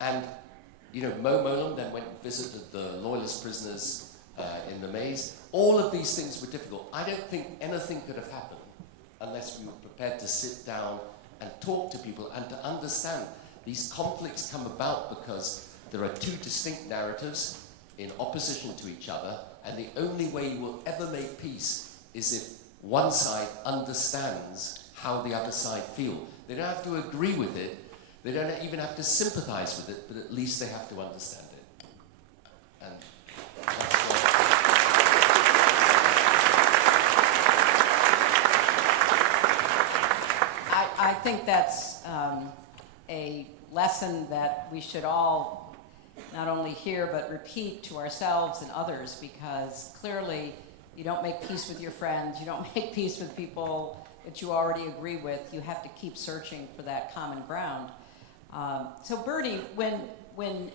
And, Mo Mowlam then went and visited the Loyalist prisoners in the maze. All of these things were difficult. I don't think anything could have happened unless we were prepared to sit down and talk to people and to understand these conflicts come about because there are two distinct narratives in opposition to each other, and the only way you will ever make peace is if one side understands how the other side feels. They don't have to agree with it, they don't even have to sympathize with it, but at least they have to understand it. And that's I think that's a lesson that we should all not only hear but repeat to ourselves and others, because clearly you don't make peace with your friends, you don't make peace with people that you already agree with. You have to keep searching for that common ground. So Bertie, when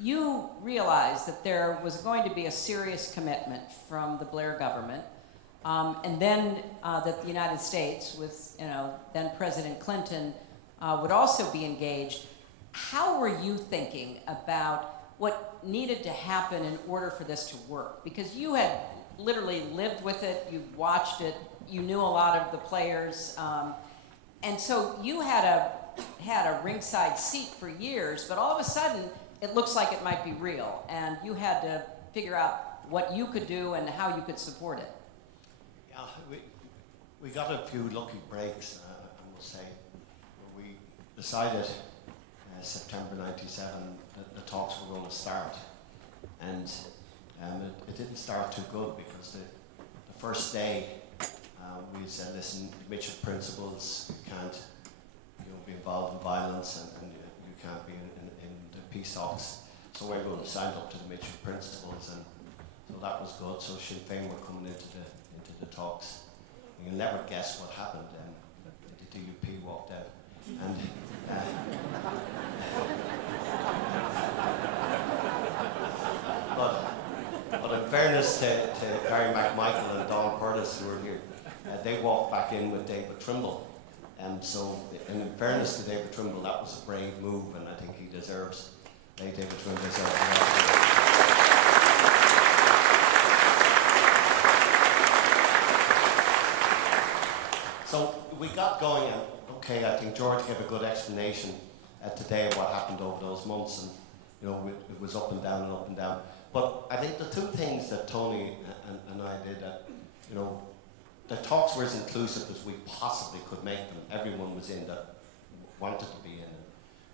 you realized that there was going to be a serious commitment from the Blair government, and then that the United States, with then President Clinton, would also be engaged, how were you thinking about what needed to happen in order for this to work? Because you had literally lived with it, you watched it, you knew a lot of the players, and so you had a ringside seat for years, but all of a sudden it looks like it might be real, and you had to figure out what you could do and how you could support it. Yeah, we got a few lucky breaks, I must say. We decided September '97 that the talks were going to start, and it didn't start too good, because the first day we said, listen, Mitchell principles, you can't be involved in violence, and you can't be in the peace talks, so we're going to sign up to the Mitchell principles, and so that was good. So Sinn Féin were coming into the talks. You'll never guess what happened. The DUP walked out, and but in fairness to Barry McMichael and Don Purtis, who were here, they walked back in with David Trimble. So, and in fairness to David Trimble, that was a brave move, and I think he deserves. David Trimble deserves. So we got going, and okay, I think George gave a good explanation today of what happened over those months, and it was up and down and up and down. But I think the two things that Tony and I did, that the talks were as inclusive as we possibly could make them. Everyone was in that wanted to be in, and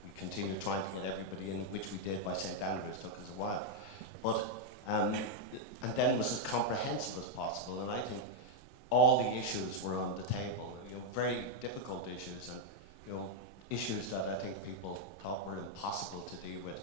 we continued trying to get everybody in, which we did by St Andrews. Took us a while, but and then was as comprehensive as possible. And I think all the issues were on the table, very difficult issues, and issues that I think people thought were impossible to deal with.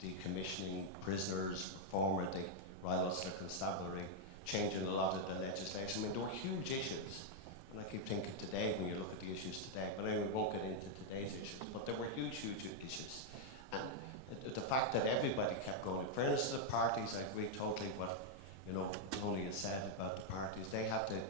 Decommissioning prisoners, reform of the Royal Ulster Constabulary, changing a lot of the legislation. I mean, there were huge issues, and I keep thinking today when you look at the issues today, but anyway, we won't get into today's issues, but there were huge issues. And the fact that everybody kept going, in fairness to the parties, I agree totally what Tony has said about the parties. They had to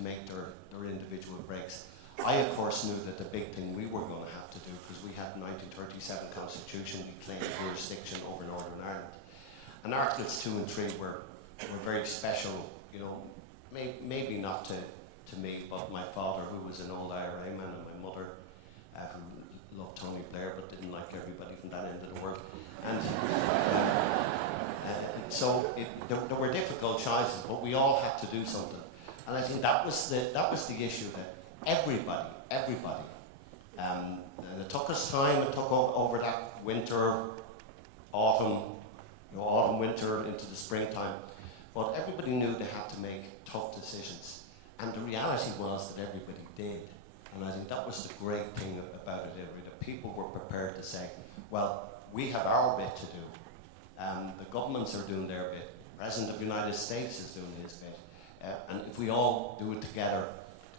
make their individual breaks. I, of course, knew that the big thing we were going to have to do, because we had the 1937 Constitution, we claimed jurisdiction over Northern Ireland. And Articles 2 and 3 were very special, maybe not to me, but my father, who was an old IRA man, and my mother, who loved Tony Blair but didn't like everybody from that end of the world. And so there were difficult choices, but we all had to do something. And I think that was the issue, that everybody, and it took us time. It took over that winter, autumn, winter into the springtime. But everybody knew they had to make tough decisions, and the reality was that everybody did. And I think that was the great thing about it. That people were prepared to say, "Well, we have our bit to do. The governments are doing their bit. The President of the United States is doing his bit, and if we all do it together."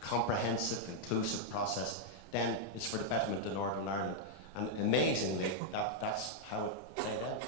Comprehensive, inclusive process, then it's for the betterment of Northern Ireland. And amazingly, that's how it played out.